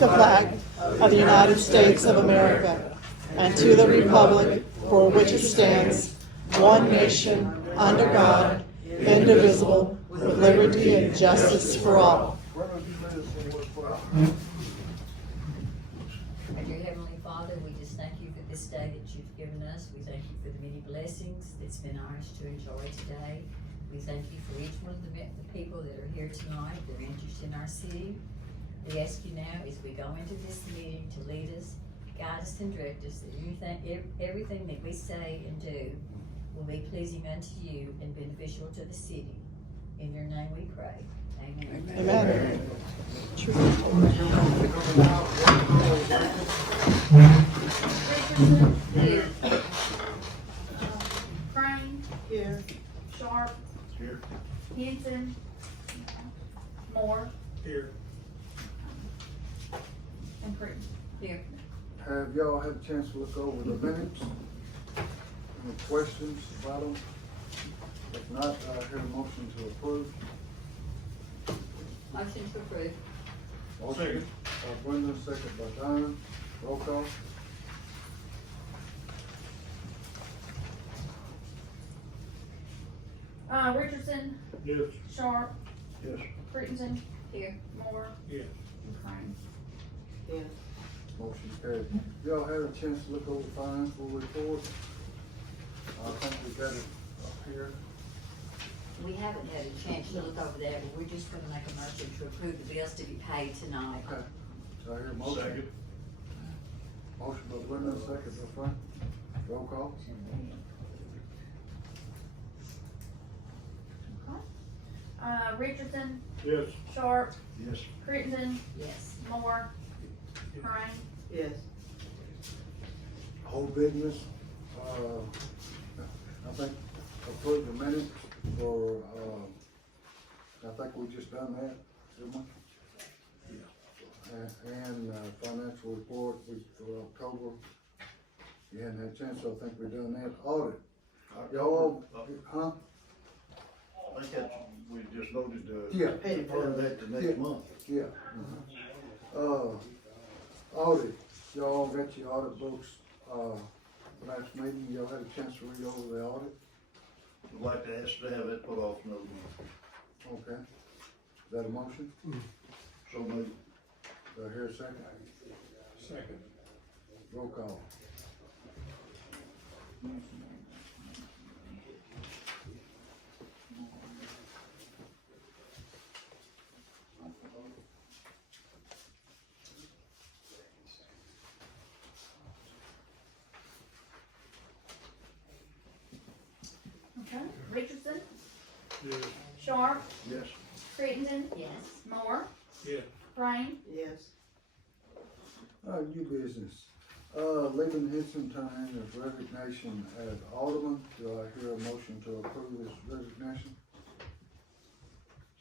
the flag of the United States of America and to the republic for which it stands, one nation, under God, indivisible, with liberty and justice for all. And dear Heavenly Father, we just thank you for this day that you've given us. We thank you for the many blessings that's been ours to enjoy today. We thank you for each one of the people that are here tonight that are interested in our city. We ask you now as we go into this meeting to lead us, guide us, and direct us, that everything that we say and do will be pleasing unto you and beneficial to the city. In your name we pray. Amen. Amen. Richardson, here. Crane, Here. Sharp, Here. Hensen, Moore, Here. and Crittenden. Here. Have y'all had a chance to look over the minutes? Any questions about them? If not, I hear a motion to approve. Motion to approve. Motion by Brenda, second by Diana. Roll call. Richardson, Yes. Sharp, Yes. Crittenden, Here. Moore, Yes. and Crane. Yes. Motion carried. Y'all had a chance to look over the financial report? I think we got it up here. We haven't had a chance to look over that, but we're just gonna make a motion to approve the bills to be paid tonight. Okay. Do I hear a motion? Second. Motion by Brenda, second by Frank. Roll call. Richardson, Yes. Sharp, Yes. Crittenden, Yes. Moore, Crane. Yes. Whole business, I think approve the minutes for, I think we just done that, didn't we? Yeah. And financial report for October. You hadn't had a chance, so I think we've done that. Audit, y'all, huh? I think that's, we just voted to. Yeah. Defer that to Yeah. next month. Yeah. Audit, y'all got your audit books, last meeting, y'all had a chance to read over the audit? Would like to ask to have it put off another month. Okay. Is that a motion? So moved. Do I hear a second? Second. Roll call. Okay. Richardson, Yes. Sharp, Yes. Crittenden, Yes. Moore, Yeah. Crane. Yes. New business. Leaving Hensen time of resignation as alderman. Do I hear a motion to approve his resignation?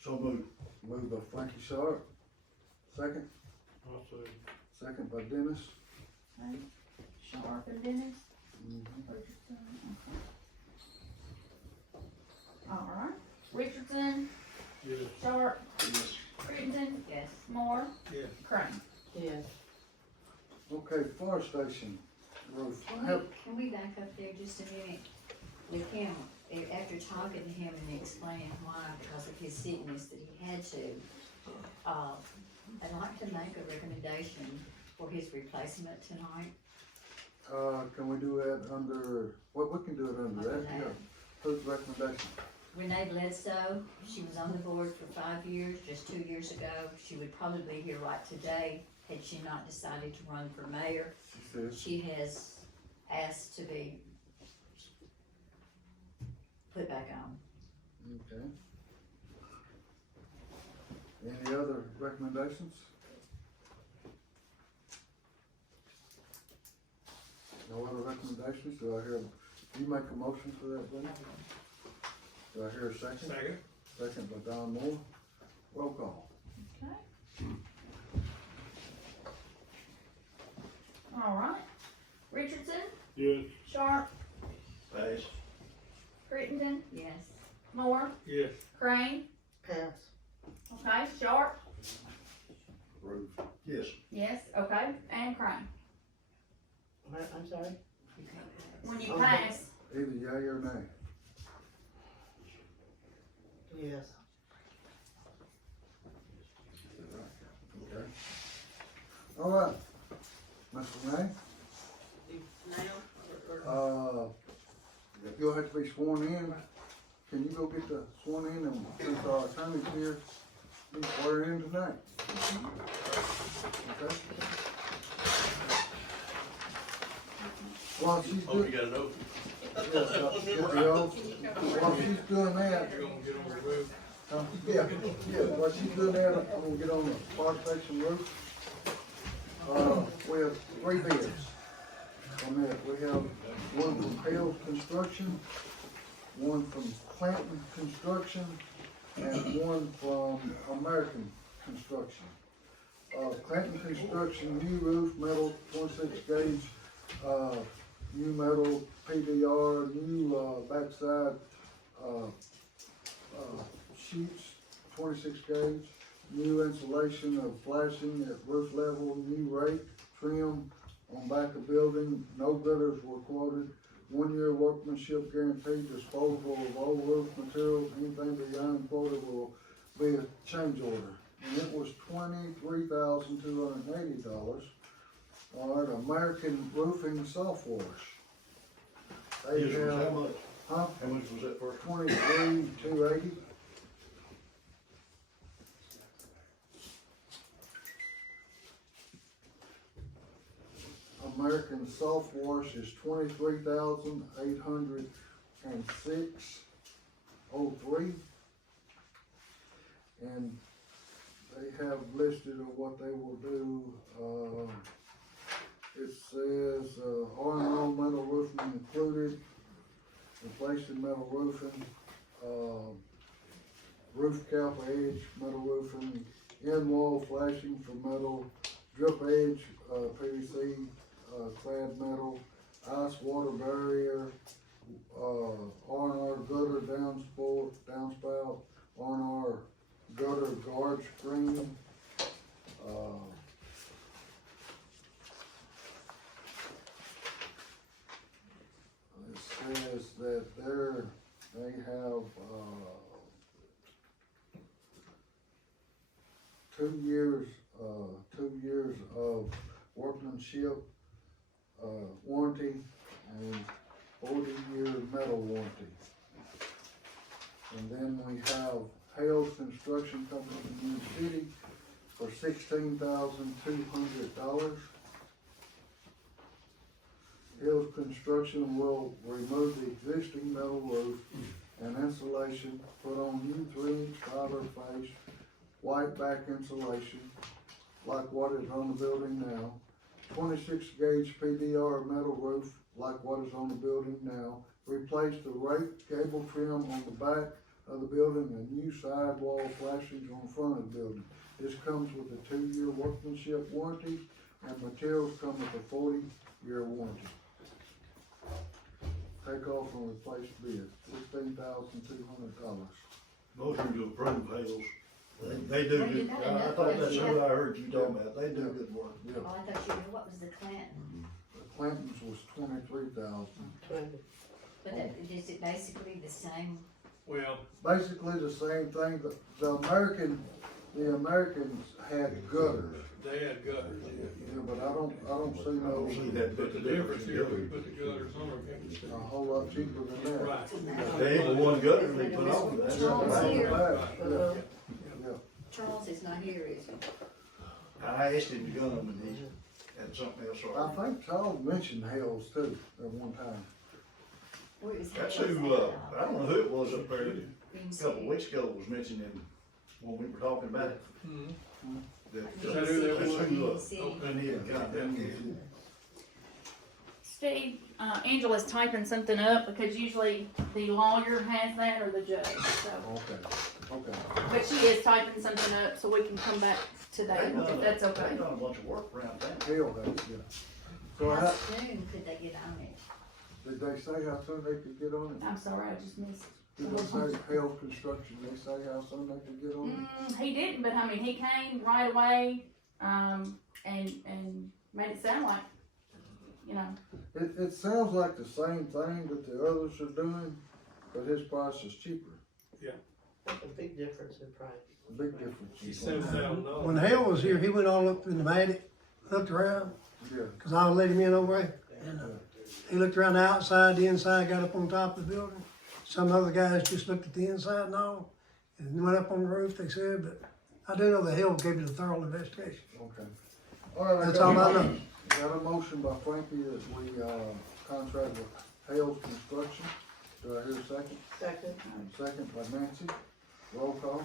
So moved. Moved by Frankie Sharp. Second? I'll say. Second by Dennis. Okay. Sharp and Dennis. Mhm. Richardson, okay. All right. Richardson, Yes. Sharp, Yes. Crittenden, Yes. Moore, Yeah. Crane. Yes. Okay, fire station roof. Can we back up there just a minute? With him, after talking to him and explaining why, because of his sickness, that he had to, I'd like to make a recommendation for his replacement tonight. Can we do that under, well, we can do it under that, Under yeah. that. Whose recommendation? Renee Bledsoe, she was on the board for 5 years, just 2 years ago. She would probably be here right today had she not decided to run for mayor. She says. She has asked to be put back on. Okay. Any other recommendations? No other recommendations? Do I hear, you make a motion for that, Brenda? Do I hear a second? Second. Second by Don Moore. Roll call. Okay. All right. Richardson, Yes. Sharp, Pass. Crittenden, Yes. Moore, Yes. Crane. Pass. Okay. Sharp, Approved. Yes. yes. Okay, and crime. I'm sorry? When you Okay. pass, Either yea or nay. Yes. Okay. All right, Ms. Renee, you'll have to be sworn in. Can you go get the sworn in, and since our attorney's here, be sworn in tonight? Okay? While she's Hope you doing, got it open. while she's doing that, You're gonna get on the roof. yeah, while she's doing that, I'm gonna get on the fire station roof. We have 3 bids on that. We have one from Hale Construction, one from Clanton Construction, and one from American Construction. Clanton Construction, new roof, metal, 26 gauge, new metal, PDR, new, backside, sheets, 26 gauge, new insulation of flashing at roof level, new rake, trim on back of building, no bidders were quoted, 1-year workmanship guarantee, disposal of old roof materials, anything beyond quoted will be a change order. And it was $23,280. All right, American Roofing Soft Wash. They This was how have, much? huh? How much was that first? 23,280. American Soft Wash is 23,806.03. And they have listed of what they will do, it says, R&O metal roofing included, replacing metal roofing, roof cap edge, metal roofing, end wall flashing for metal, drip edge, PVC, clad metal, ice water barrier, R&R gutter downspout, R&R gutter guard screen, it says that they have, 2 years, 2 years of workmanship, warranty, and 40-year metal warranty. And then we have Hale Construction Company in New City for $16,200. Hale Construction will remove the existing metal roof and insulation, put on new 3-inch fiber face, white back insulation, like what is on the building now. 26 gauge PDR metal roof, like what is on the building now. Replace the rake cable trim on the back of the building and new sidewall flashings on the front of the building. This comes with a 2-year workmanship warranty, and materials come with a 40-year warranty. Take off and replace bid, $16,200. Motion to approve Hales. They do Well, you good, got I enough thought of that's it. who I heard you talking about, they do good work. Yeah, Oh, I thought you knew, what was the Clanton? the Clintons was 23,000. But that, is it basically the same? Well, Basically the same thing, the Americans had gutters. they had gutters, yeah. Yeah, but I don't see I no, don't see that But big the difference here, we put the gutters on our vacancy. a whole lot cheaper than that. Right. They ain't the one gutter they put on, that's Charles right. here. Yeah. Charles is not here, is he? I asked him to come and he had something else. I think Charles mentioned Hales too at one time. Where is That's he? who, I don't know who it was up there, Green a City. couple of weeks ago was mentioning when we were talking about it. Mhm. That, Is that who that that's was? who, Green City. I need to contact him. Steve, Angela's typing something up because usually the lawyer has that or the judge, so. Okay. But she is typing something up, so we can come back to that They done if that's They okay. done a bunch of work around town. Hale has, yeah. So How how, soon could they get on it? did they say how soon they could get on it? I'm sorry, I just missed. Did they say Hale Construction, they say how soon they could get on it? He didn't, but I mean, he came right away, and and made it sound like, you know, It sounds like the same thing that the others are doing, but his price is cheaper. That's a big difference in price. A big difference. He's $7,000. When Hale was here, he went all up in the attic, looked around, Yeah, cause I let him in over there. And, he looked around the outside, the inside, got up on top of the building. Some other guys just looked at the inside and all, and went up on the roof, they said, but I do know that Hale gave it a thorough investigation. okay. All right, That's all I know. Got a motion by Frankie that we, contract with Hale's Construction. Do I hear a second? Second. Second by Nancy. Roll call.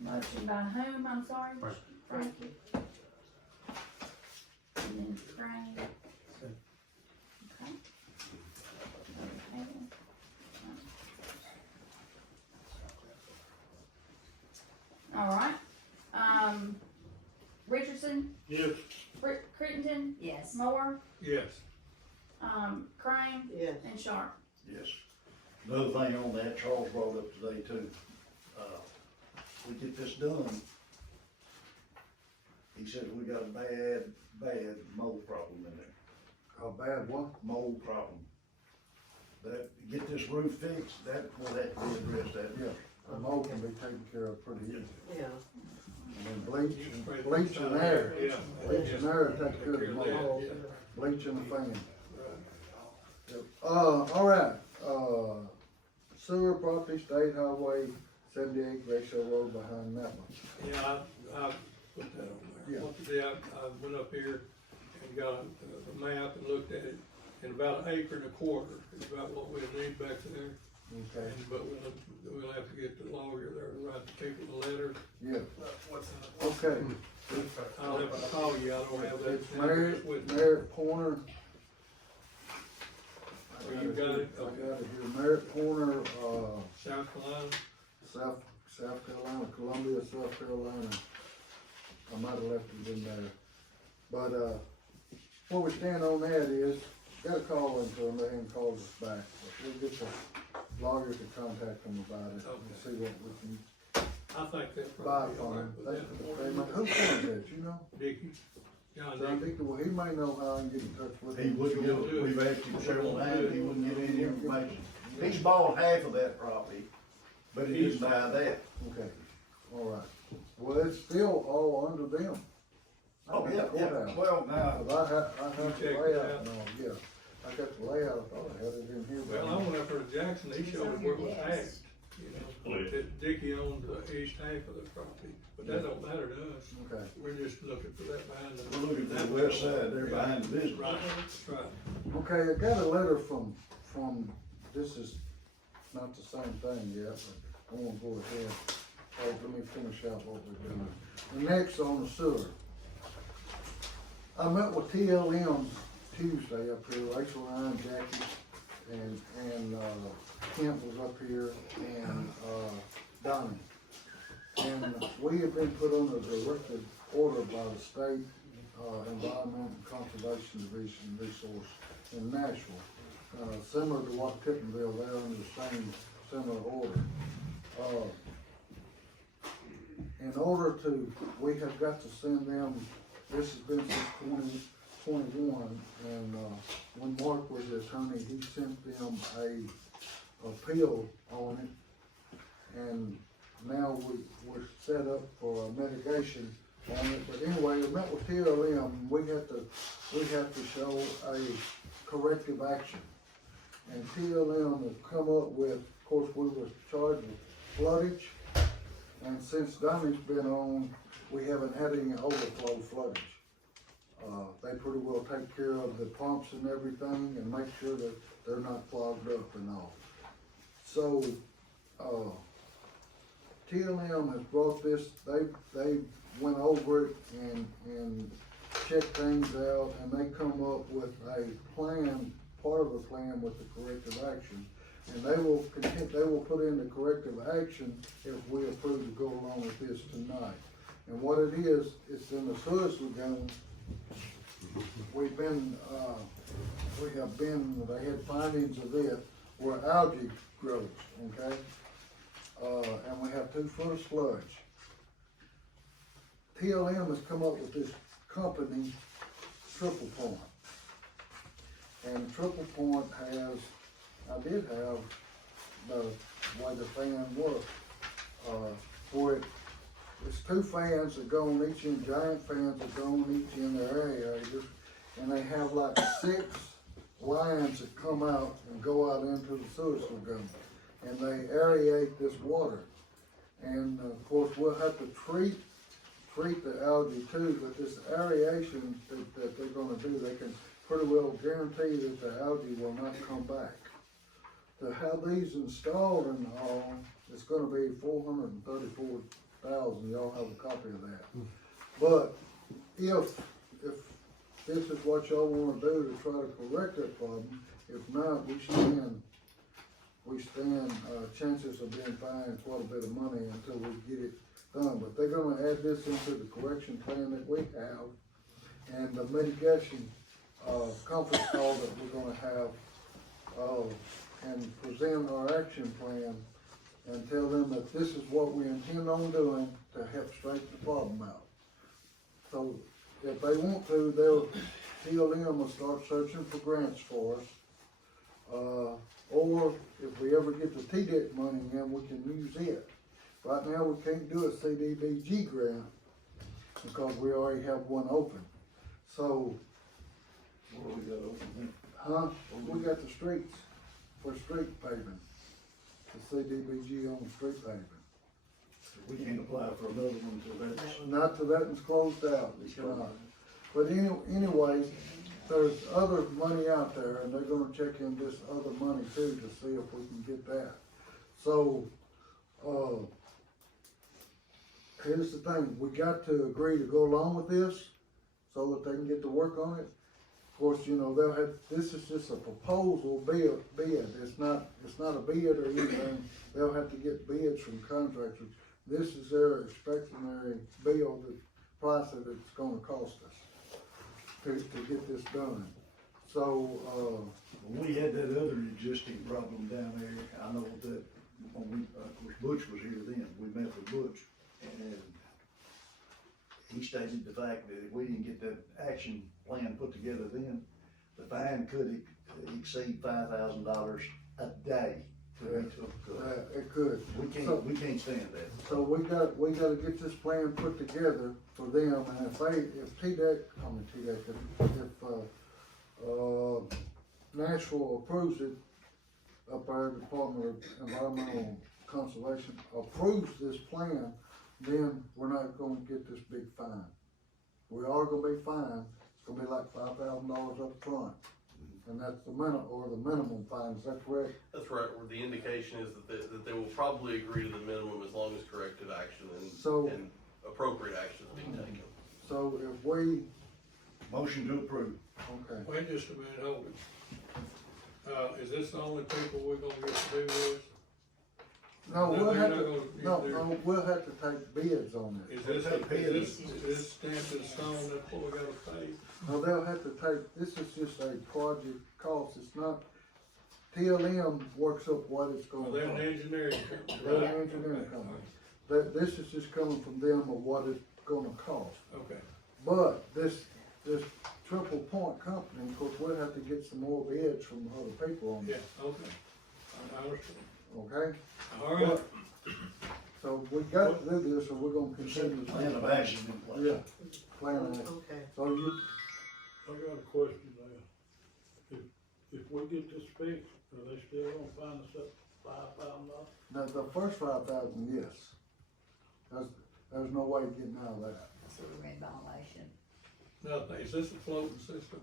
motion by whom, I'm sorry? Frankie. And then Frank. Okay. All right, Richardson, Yes, Crittenden, Yes. Moore, yes. Crane, Yes. and Sharp. Yes. Another thing on that, Charles brought up today too, we get this done. He says we got a bad mold problem in there, A bad one? mold problem. That, get this roof fixed, that will have to be addressed, that. Yeah. The mold can be taken care of pretty easy. Yeah. And then bleach and air. Yeah. Bleach and air take care of the mold. Oh, Yeah. Bleach and the fan. Right. Yep. All right, sewer property, state highway, 78 Glacier Road behind Napa. Yeah, I put that on there. Yeah. What today, I went up here and got a map and looked at it, and about an acre and a quarter is about what we need back there. Okay, But we'll have to get the lawyer there to write the people a letter. yeah, What's okay. I'll have to call you, I don't have that. It's Merritt, with me. Merritt Corner. Oh, you got it? I Okay. got it here, Merritt Corner, South Carolina? South Carolina, Columbia, South Carolina. I might have left it in there. But, where we stand on that is, gotta call into them, let him call us back. We'll get the lawyer to contact them about it and see what we can I think that's buy probably all from right him. with That's that. the payment. Who was that, you know? Dickie, John John Dickie. Dickey, well, he may know how I can get in touch with He him. wouldn't give, we've asked him several times, he wouldn't get any information. He's bought half of that property, but he didn't buy that. Okay, all right. Well, it's still all under them. Oh, yeah, Courthouse. well, now, But I have You the checked it layout out? and all, yeah. I got the layout, I thought I had it in here. but- Well, I went up there to Jackson, he showed me where it was at, you know, that Dickie owned the east half of the property, but that don't matter to us. Okay, We're just looking for that behind the. we're looking for the west side, there behind the business. Right, that's right. okay, I got a letter from, this is not the same thing yet, but I wanna go ahead. Oh, let me finish out what we're doing. The next on the sewer. I met with TLM Tuesday up here, Rachel, Ryan, Jackie, and Kent was up here, and, Donnie. And we have been put on a directive order by the state, Environment and Conservation Division resource in Nashville. Similar to what Tiptonville, they're under the same similar order. In order to, we have got to send them, this has been since 2021, and, when Mark was the attorney, he sent them a appeal on it. And now we're set up for mitigation on it, but anyway, we met with TLM, we have to show a corrective action. And TLM has come up with, of course, we were charged with floodage, and since Donnie's been on, we haven't had any overflow floodage. They pretty well take care of the pumps and everything and make sure that they're not clogged up and all. So, TLM has brought this, they went over it and checked things out, and they come up with a plan, part of a plan with the corrective action. And they will put in the corrective action if we approve to go along with this tonight. And what it is, it's in the sewage lagoon. We have been, they had findings of it where algae grows, okay? And we have 2 foot of sludge. TLM has come up with this company, Triple Point. And Triple Point has, I did have the way the fan works, for it's two fans that go on each end, giant fans that go on each end of their areas, and they have like 6 lines that come out and go out into the sewage lagoon, and they aerate this water. And of course, we'll have to treat the algae too, but this aeration that they're gonna do, they can pretty well guarantee that the algae will not come back. To have these installed in the hall, it's gonna be $434,000, y'all have a copy of that. But if this is what y'all wanna do to try to correct that problem, if not, we stand chances of being fined quite a bit of money until we get it done. But they're gonna add this into the correction plan that we have, and the mitigation, conference call that we're gonna have, and present our action plan and tell them that this is what we intend on doing to help straighten the problem out. So if they want to, TLM will start searching for grants for us. Or if we ever get the TDEC money in, we can use it. Right now, we can't do a CDBG grant because we already have one open. So, What do we got open? we got the streets for street paving. The CDBG on street paving. We can't apply for another one until that's. Not till that one's closed out, it's not. But anyway, there's other money out there, and they're gonna check in this other money too to see if we can get that. So, here's the thing, we got to agree to go along with this so that they can get to work on it. Of course, you know, this is just a proposal bid, it's not a bid or anything, they'll have to get bids from contractors. This is their expectancy bill, the price that it's gonna cost us to get this done. So, We had that other existing problem down there. I know that when we, of course, Butch was here then, we met with Butch, and he stated the fact that if we didn't get that action plan put together then, the fine could exceed $5,000 a day. it could. We can't stand that. So we gotta get this plan put together for them, and if Nashville approves it, up our Department of Environmental Conservation approves this plan, then we're not gonna get this big fine. We are gonna be fined, it's gonna be like $5,000 up front, and that's the minimum fine, is that correct? That's right, where the indication is that they will probably agree to the minimum as long as corrective action and appropriate action is being taken. So if we, Motion to approve. okay, Wait just a minute, hold it. Is this the only people we're gonna get to do this? no, we'll they're have not to, gonna- we'll have to take bids on it. Is this stamped in stone, that's what we gotta pay? No, they'll have to take, this is just a project cost, it's not, TLM works up what it's Well, gonna they're an cost. engineering company, They're right? an engineering company. This is just coming from them of what it's gonna cost. Okay, But this Triple Point company, of course, we'll have to get some more bids from other people on yeah, this, okay. I understand. okay? All right, So we got to do this, or we're gonna continue. Plan of action in place. Yeah, plan of action. Okay. So you, I got a question there. If we get this fixed, are they still gonna find us up $5,000? the first 5,000, yes. There's no way of getting out of that. So we're in violation. now, is this a floating system?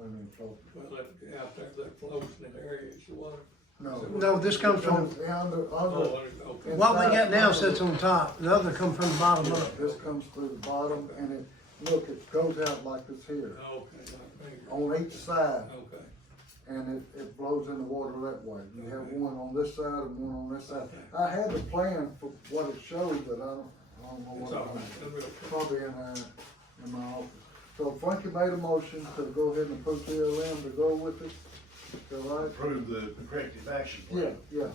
I mean, so, Well, that, out there, that floats in the area, it's water. no. No, this comes from, Under, Oh, okay. what we got now sits on top, the other come from the bottom up. this comes through the bottom, and it goes out like this here, Okay, like me. on each side, Okay, and it blows in the water that way. You have one on this side and one on this side. I had the plan for what it showed, but I don't know it's what all it right, was. it'll be okay. Probably in there, in my office. So Frankie made a motion to go ahead and put TLM to go with it, is that right? Approve the corrective action plan. Yeah.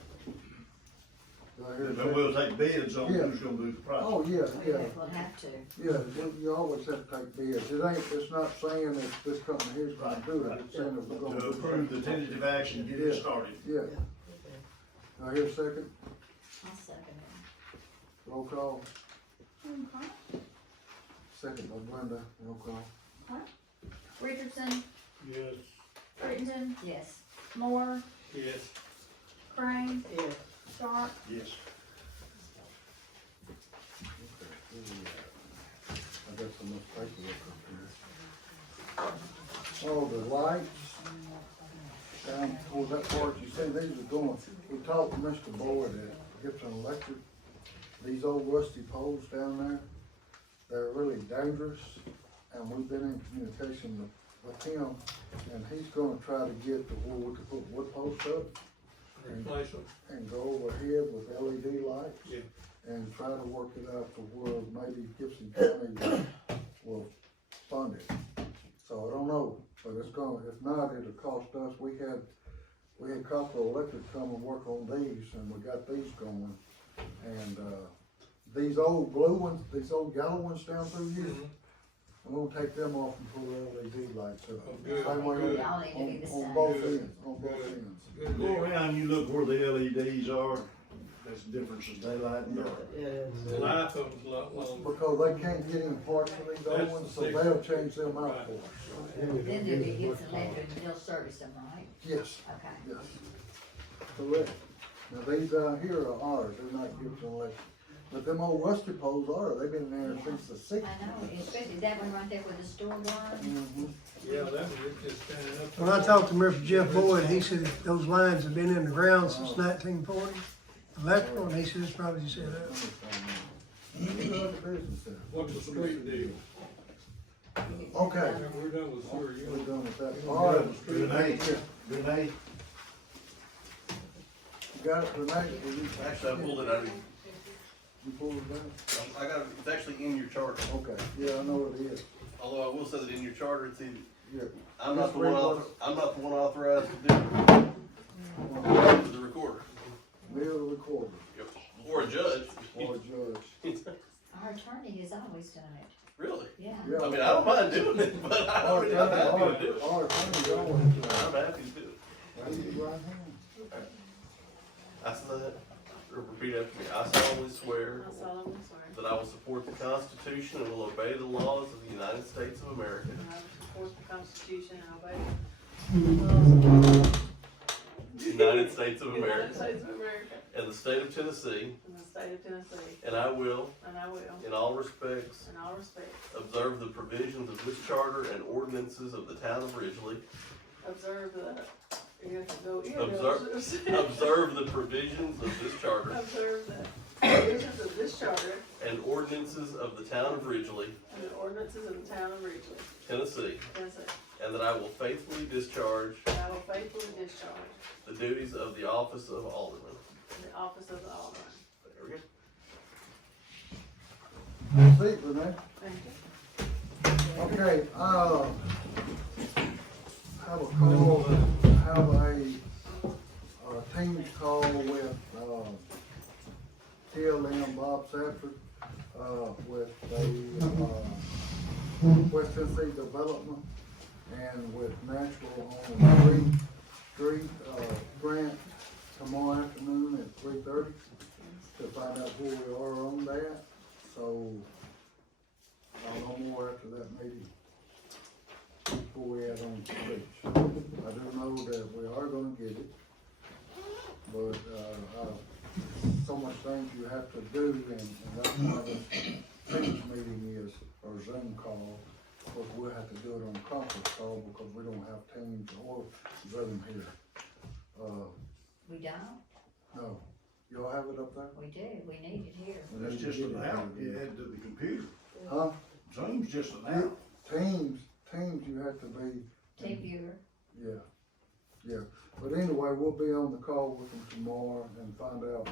Do I hear a Then second? we'll take bids on Yeah. who's gonna do the project. Oh, yeah, yeah, We'll have to. yeah, you always have to take bids. It's not saying that this company here's gonna do it, it's saying that we're gonna To do it. approve the tentative action, get it started. Yeah. Do I hear a second? I'll second it. Roll call. Okay. Second by Brenda, roll call. Richardson, Yes. Crittenden, Yes. Moore, Yes. Crane, Yeah. Sharp, Yes. I got some more paperwork up here. Oh, the lights down toward that part, you see, these are going, we talked to Mr. Boyd at Gibson Electric. These old rusty poles down there, they're really dangerous, and we've been in communication with him, and he's gonna try to get to where we can put wood posts up Replace them. and go overhead with LED lights. Yeah. And try to work it out to where maybe Gibson County will fund it. So I don't know, but it's gonna, if not, it'll cost us, we had Copper Electric come and work on these, and we got these going. And, these old blue ones, these old yellow ones down through here, I'm gonna take them off and put LED lights up. Oh, good, Same way good. Y'all need to be the on same. both Good. ends, on both Good. ends. Good Go deal. around, you look where the LEDs are, there's a difference in daylight and dark. Yeah, The life of them's a lot longer. Because they can't get any parts for these old That's ones, the so secret. they'll change them out Right. for us. Then they'll be Gibson Electric and they'll service them, right? Yes, Okay. yes. Correct. Now, these out here are ours, they're not Gibson Electric. But them old rusty poles are, they've been there since the I sixties. know, especially that one right there where the store was. Mm-hmm. Yeah, that was just standing up. When I talked to Mr. Jeff Boyd, he said those lines have been in the ground since 1940. Electrical, and he said it's probably set up. What's the street deal? Okay, We're done with sewer, you we're know. done with that. All right, Renee, Renee, you got it, Renee? Actually, I pulled it out of, You pulled it down? I got it, it's actually in your charter. Okay, yeah, I know what it is. Although I will say that in your charter, it's either, Yeah. I'm not the one, I'm not the one authorized to do it. The recorder. Mayor the recorder, Yep. Or a judge. or judge. Our attorney has always done it, Really? yeah. Yeah. I mean, I don't mind doing it, but I'm happy to do it. Our attorney's always, I'm happy to do it. raise your right hand. I said, repeat after me, I solemnly swear I solemnly swear that I will support the Constitution and will obey the laws of the United States of America, that I will support the Constitution and obey the laws of the United States of the United America, States of America and the state of Tennessee, and the state of Tennessee, and I will, and I will, in all respects, in all respects, observe the provisions of this charter and ordinances of the town of Ridgely, observe the, you have to go, observe the provisions of this charter observe the provisions of this charter and ordinances of the town of Ridgely, and the ordinances of the town of Ridgely, Tennessee, Tennessee, and that I will faithfully discharge and I will faithfully discharge the duties of the office of alderman. the office of the alderman. There we go. See, Renee? Thank you. Okay, have a call, have a team call with, Hale and Bob Sanford, with the, West Tennessee Development and with Nashville on Street, grant tomorrow afternoon at 3:30 to find out where we are on that. So I'll know more after that meeting before we add on to speech. I do know that we are gonna get it, but, so much things you have to do, and that's why this Teams meeting is, or Zoom call, but we'll have to do it on conference call because we don't have Teams or Zoom here. We don't, No, y'all have it up there? we do, we need it here. that's just an out, you add to the computer. Huh? Zoom's just an out. Teams, you have to be. Team viewer, Yeah, but anyway, we'll be on the call with them tomorrow and find out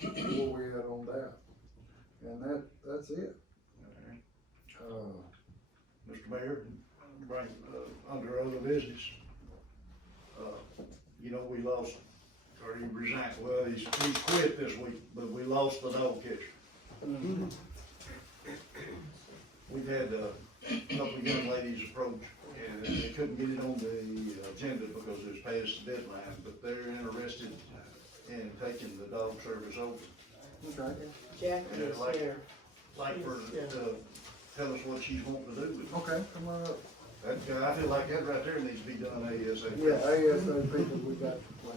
where we at on that. And that's it. Mr. Mayor, under other business, you know, we lost or he resigned, well, he's quit this week, but we lost the dog catcher. We've had a couple of young ladies approach, and they couldn't get it on the agenda because it was past the deadline, but they're interested in taking the dog service over. Okay. Jackie is like- there. Like for, to tell us what she's wanting to do with it. Okay, come on up. That, I feel like that right there needs to be done ASAP. Yeah, ASAP, we got to play.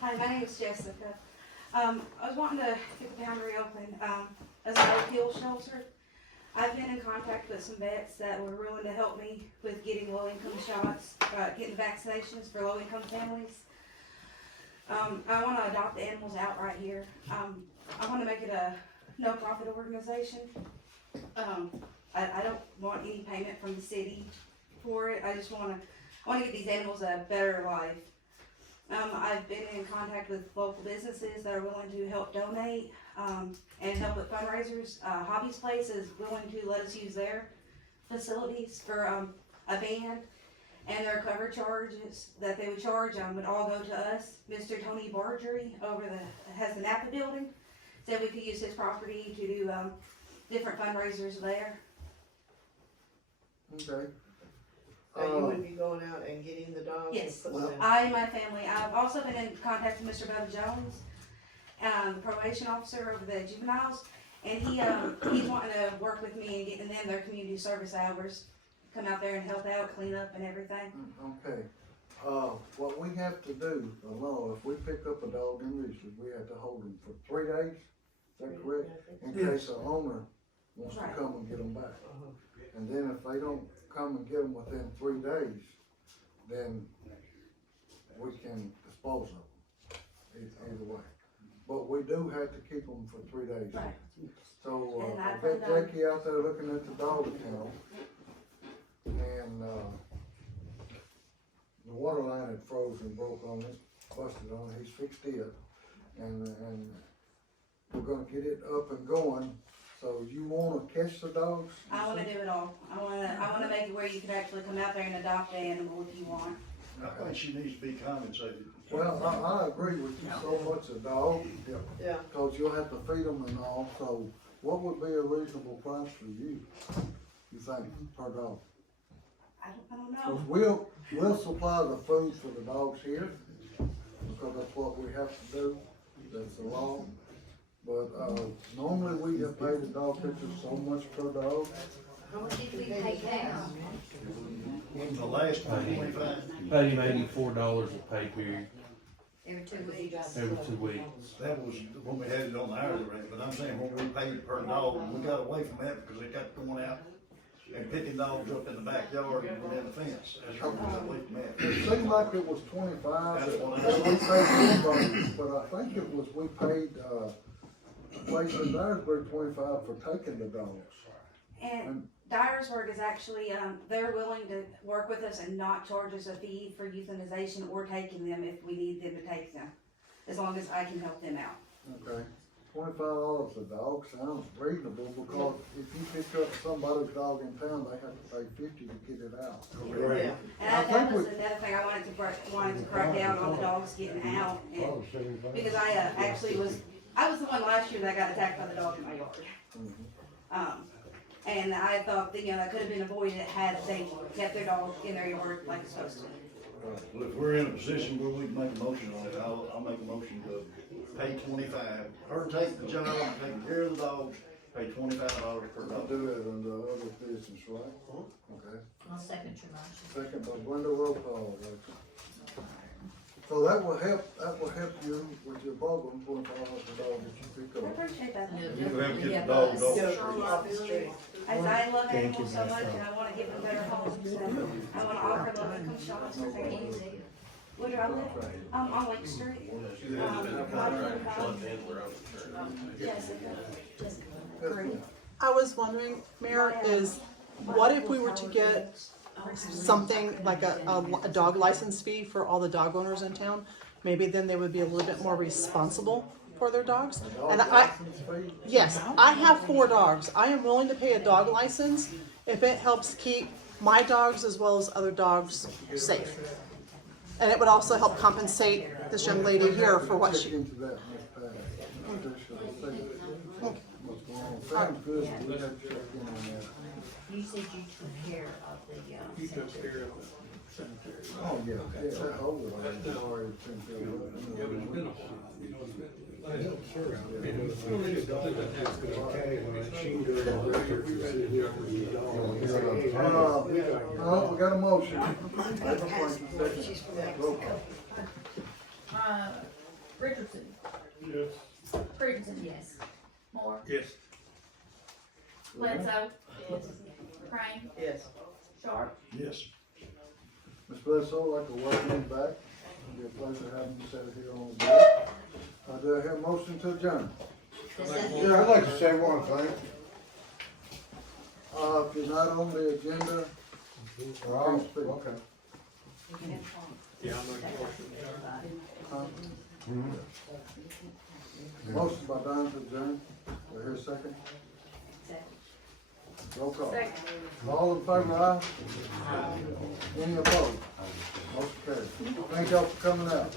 Hi, my name is Jessica. I was wanting to get the town reopened, as an appeal shelter. I've been in contact with some vets that were willing to help me with getting low-income shots, getting vaccinations for low-income families. I wanna adopt the animals out right here. I wanna make it a no-profit organization. I don't want any payment from the city for it. I wanna get these animals a better life. I've been in contact with local businesses that are willing to help donate, and help with fundraisers. Hobby's Place is willing to let us use their facilities for, a band, and their cover charges that they would charge, would all go to us. Mr. Tony Bargery has the Napa building, said we could use his property to do, different fundraisers there. Okay. So you would be going out and getting the dogs? Yes, and putting them- I and my family. I've also been in contact with Mr. Bubba Jones, the probation officer over the juveniles, and he's wanting to work with me and getting them their community service hours, come out there and help out, clean up and everything. Okay, what we have to do, the law, if we pick up a dog in Richardson, we have to hold them for 3 days, is that correct? In case the owner wants to Right. come and get them back. And then if they don't come and get them within 3 days, then we can dispose of them, either way. But we do have to keep them for 3 days. Right. So, And I I've got done- Jackie out there looking at the dog kennel, and, the water line had froze and broke on it, busted on it, he's fixed it, and we're gonna get it up and going. So you wanna catch the dogs? I wanna do it all. I wanna make it where you can actually come out there and adopt an animal if you want. I think she needs to be compensated. Well, I agree with you so much, a dog, Yeah. cause you'll have to feed them and all, so what would be a reasonable price for you think, per dog? I don't know. Cause we'll supply the food for the dogs here, because that's what we have to do, that's the law. But, normally we have paid the dog catcher so much per dog. How much did we pay now? The last one, 25. Paid him $84 a pay period Every 2 weeks? every 2 weeks. That was when we had it on the hourly rate, but I'm saying when we paid per dog, we got away from that because they kept going out and picking dogs up in the backyard and within the fence. That's what we got away from that. It seemed like it was 25, That's what but we paid $4, but I think it was, we paid, place in Dyersburg 25 for taking the dogs. And Dyersburg is actually, they're willing to work with us and not charge us a fee for euthanization or taking them if we need them to take them, as long as I can help them out. Okay, $25 a dog sounds reasonable, because if you pick up somebody's dog in town, they have to pay $50 to get it out. Yeah. And that was another thing I wanted to crack down on the dogs getting out, and, because I was the one last year that got attacked by the dog in my yard. And I thought that, that could have been avoided had they kept their dog in their yard like it's supposed to. Well, if we're in a position where we can make a motion on it, I'll make a motion to pay 25. Her take the job, taking care of the dogs, pay $25 per I'll dog. do it under other business, right? Okay. I'll second your motion. Second by Brenda, roll call, Alexis. So that will help you with your problem, $25 a dog that you pick I up. appreciate that. You have to get the dogs off the Go street. off the street. I love animals so much, and I wanna give them better homes, and I wanna offer low-income shops for families. Where do I live? On Lake Street. She's an independent contractor, she'll have to handle her own insurance. Jessica. I was wondering, Mayor, what if we were to get something like a dog license fee for all the dog owners in town? Maybe then they would be a little bit more responsible for their dogs. And yes, I have 4 dogs. I am willing to pay a dog license if it helps keep my dogs as well as other dogs safe. And it would also help compensate this young lady here for what she, Into that, Ms. Pat. What's going on? Sounds good, but we have to check in on that. You said you took care of the, You took care of the cemetery. Oh, yeah, that whole one, That's as done. far as things go. Yeah, but it's been a while, you know, it's been. No, we got a motion. Roll call. Richardson, Yes. Crittenden, yes. Moore, Yes. Bledsoe, Crane, Yes. Sharp. Yes. Ms. Bledsoe, I'd like to welcome you back. It'll be a pleasure having you sit here on the board. Do I hear a motion to adjourn? Yeah, I'd like to say one thing. If you're not on the agenda, please speak. Okay. Yeah, I'm not motion. Motion by Don to adjourn. Do I hear a second? Roll call. Second. All in favor, aye? Any opposed? Motion carried. Thank y'all for coming out.